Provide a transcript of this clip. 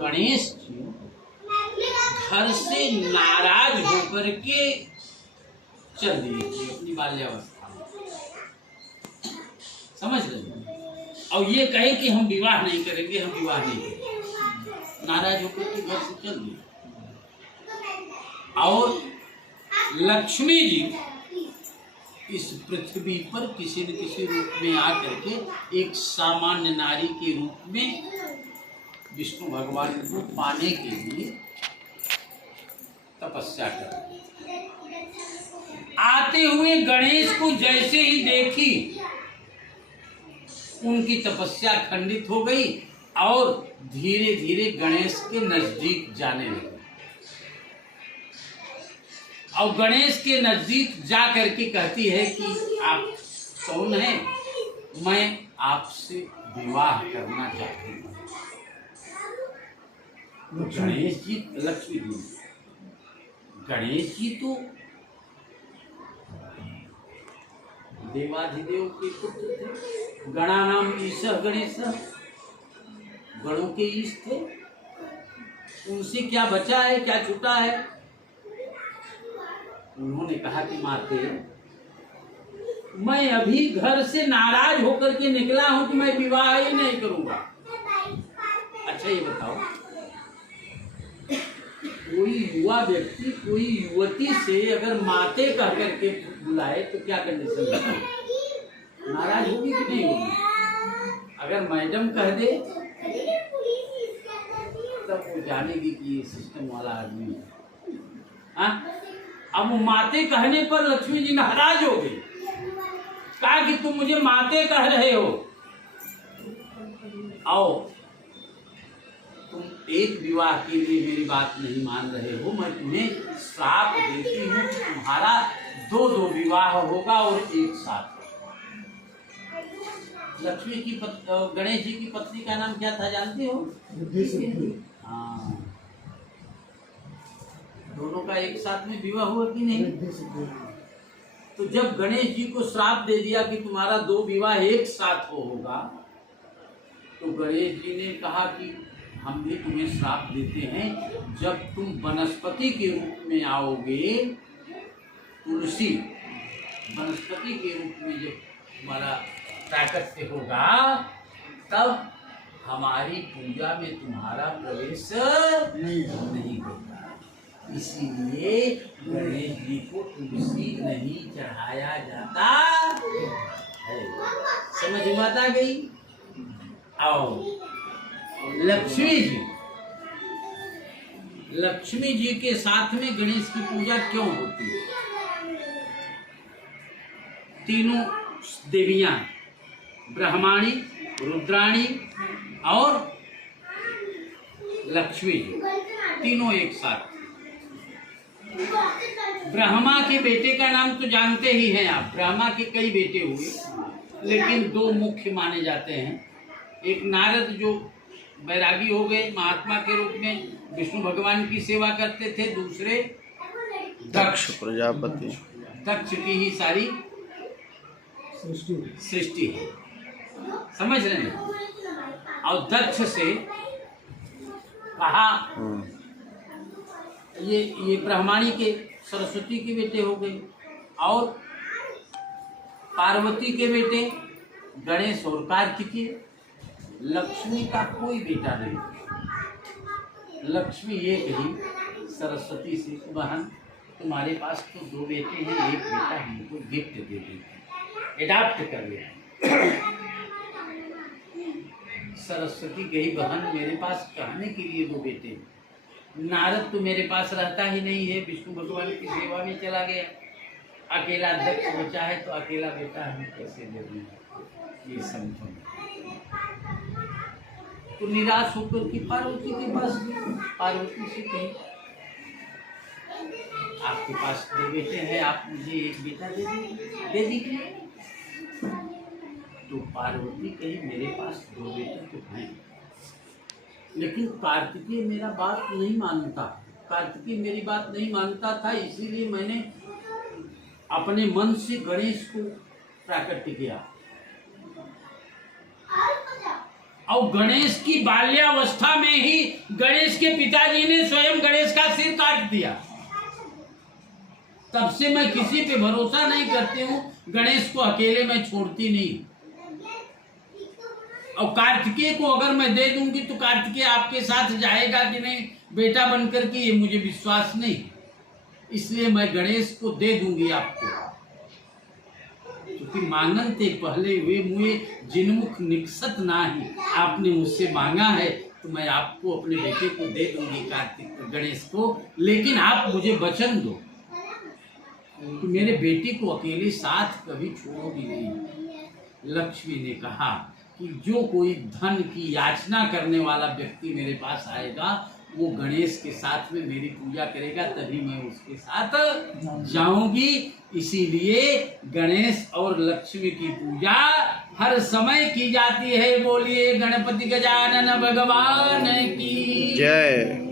गणेश जी घर से नाराज होकर के चल दिए थे अपनी बाल्यावस्था में, समझ रहे। और ये कहे कि हम विवाह नहीं करेंगे, हम विवाह नहीं करेंगे, नाराज होकर के घर से चल दिए। और लक्ष्मी जी इस पृथ्वी पर किसी न किसी रूप में आकर के एक सामान्य नारी के रूप में विष्णु भगवान को पाने के लिए तपस्या कर। आते हुए गणेश को जैसे ही देखी उनकी तपस्या खंडित हो गई और धीरे धीरे गणेश के नजदीक जाने लगे। और गणेश के नजदीक जा करके कहती है कि आप कौन हैं? मैं आपसे विवाह करना चाहती हूँ। गणेश जी, लक्ष्मी जी, गणेश जी तो देवाधिदेव के पुत्र थे, गणानाम ईशः गणेश, गणों के ईश थे। उनसे क्या बचा है, क्या छूटा है? उन्होंने कहा कि माते, मैं अभी घर से नाराज होकर के निकला हूं कि मैं विवाह ही नहीं करूंगा। अच्छा ये बताओ, कोई युवा व्यक्ति कोई युवती से अगर माते कह करके बुलाए तो क्या कंडीशन है? नाराज होगी कि नहीं होगी? अगर मैडम कह दे तब वो जानेगी कि ये सिस्टम वाला आदमी है। हाँ? अब वो माते कहने पर लक्ष्मी जी नाराज हो गई, कहा कि तुम मुझे माते कह रहे हो, आओ तुम एक विवाह के लिए मेरी बात नहीं मान रहे हो, मैं तुम्हें श्राप देती हूँ कि तुम्हारा दो विवाह होगा और एक साथ। लक्ष्मी की गणेश जी की पत्नी का नाम क्या था जानते हो? हाँ, दोनों का एक साथ में विवाह हुआ कि नहीं? तो जब गणेश जी को श्राप दे दिया कि तुम्हारा दो विवाह एक साथ होगा, तो गणेश जी ने कहा कि हम भी तुम्हें श्राप देते हैं, जब तुम वनस्पति के रूप में आओगे, तुलसी वनस्पति के रूप में जब तुम्हारा प्राकट्य होगा, तब हमारी पूजा में तुम्हारा प्रवेश नहीं होगा। इसीलिए गणेश जी को तुलसी नहीं चढ़ाया जाता है। समझ में आ गई? आओ लक्ष्मी जी के साथ में गणेश की पूजा क्यों होती है? तीनों देवियां, ब्रह्माणी, रुद्राणी और लक्ष्मी जी, तीनों एक साथ। ब्रह्मा के बेटे का नाम तो जानते ही हैं आप। ब्रह्मा के कई बेटे हुए, लेकिन दो मुख्य माने जाते हैं। एक नारद जो बैरागी हो गए, महात्मा के रूप में विष्णु भगवान की सेवा करते थे। दूसरे दक्ष प्रजापति, दक्ष की ही सारी सृष्टि है, समझ रहे हैं? और दक्ष से कहा ये ब्रह्माणी के सरस्वती के बेटे हो गए, और पार्वती के बेटे गणेश और कार्तिकेय। लक्ष्मी का कोई बेटा नहीं, लक्ष्मी एक ही सरस्वती से, बहन तुम्हारे पास तो दो बेटे हैं, एक बेटा हमको गिफ्ट दे देते, एडाप्ट कर लिया। सरस्वती कही, बहन मेरे पास कहने के लिए दो बेटे हैं, नारद तो मेरे पास रहता ही नहीं है, विष्णु भगवान की सेवा में चला गया, अकेला दक्ष बचा है, तो अकेला बेटा हम कैसे दे दें? ये समझो। तो निराश होकर की पार्वती के पास, पार्वती से कही, आपके पास दो बेटे हैं, आप मुझे एक बेटा दे दीजिए। तो पार्वती कही, मेरे पास दो बेटे तो हैं, लेकिन कार्तिकेय मेरा बात नहीं मानता, कार्तिकेय मेरी बात नहीं मानता था, इसीलिए मैंने अपने मन से गणेश को प्राकट्य किया। और गणेश की बाल्यावस्था में ही गणेश के पिताजी ने स्वयं गणेश का सिर काट दिया। तब से मैं किसी पे भरोसा नहीं करती हूँ, गणेश को अकेले मैं छोड़ती नहीं। और कार्तिकेय को अगर मैं दे दूंगी तो कार्तिकेय आपके साथ जाएगा कि नहीं बेटा बनकर के, ये मुझे विश्वास नहीं। इसलिए मैं गणेश को दे दूंगी आपको, क्योंकि मांगनते पहले वे मुझे जिनमुख निकसत नाही, आपने मुझसे मांगा है तो मैं आपको अपने बेटे को दे दूंगी, कार्तिक गणेश को। लेकिन आप मुझे वचन दो कि मेरे बेटे को अकेले साथ कभी छोड़ोगी नहीं। लक्ष्मी ने कहा कि जो कोई धन की याचना करने वाला व्यक्ति मेरे पास आएगा वो गणेश के साथ में मेरी पूजा करेगा, तभी मैं उसके साथ जाऊंगी। इसीलिए गणेश और लक्ष्मी की पूजा हर समय की जाती है। बोलिए गणपति गजानन भगवान की जय।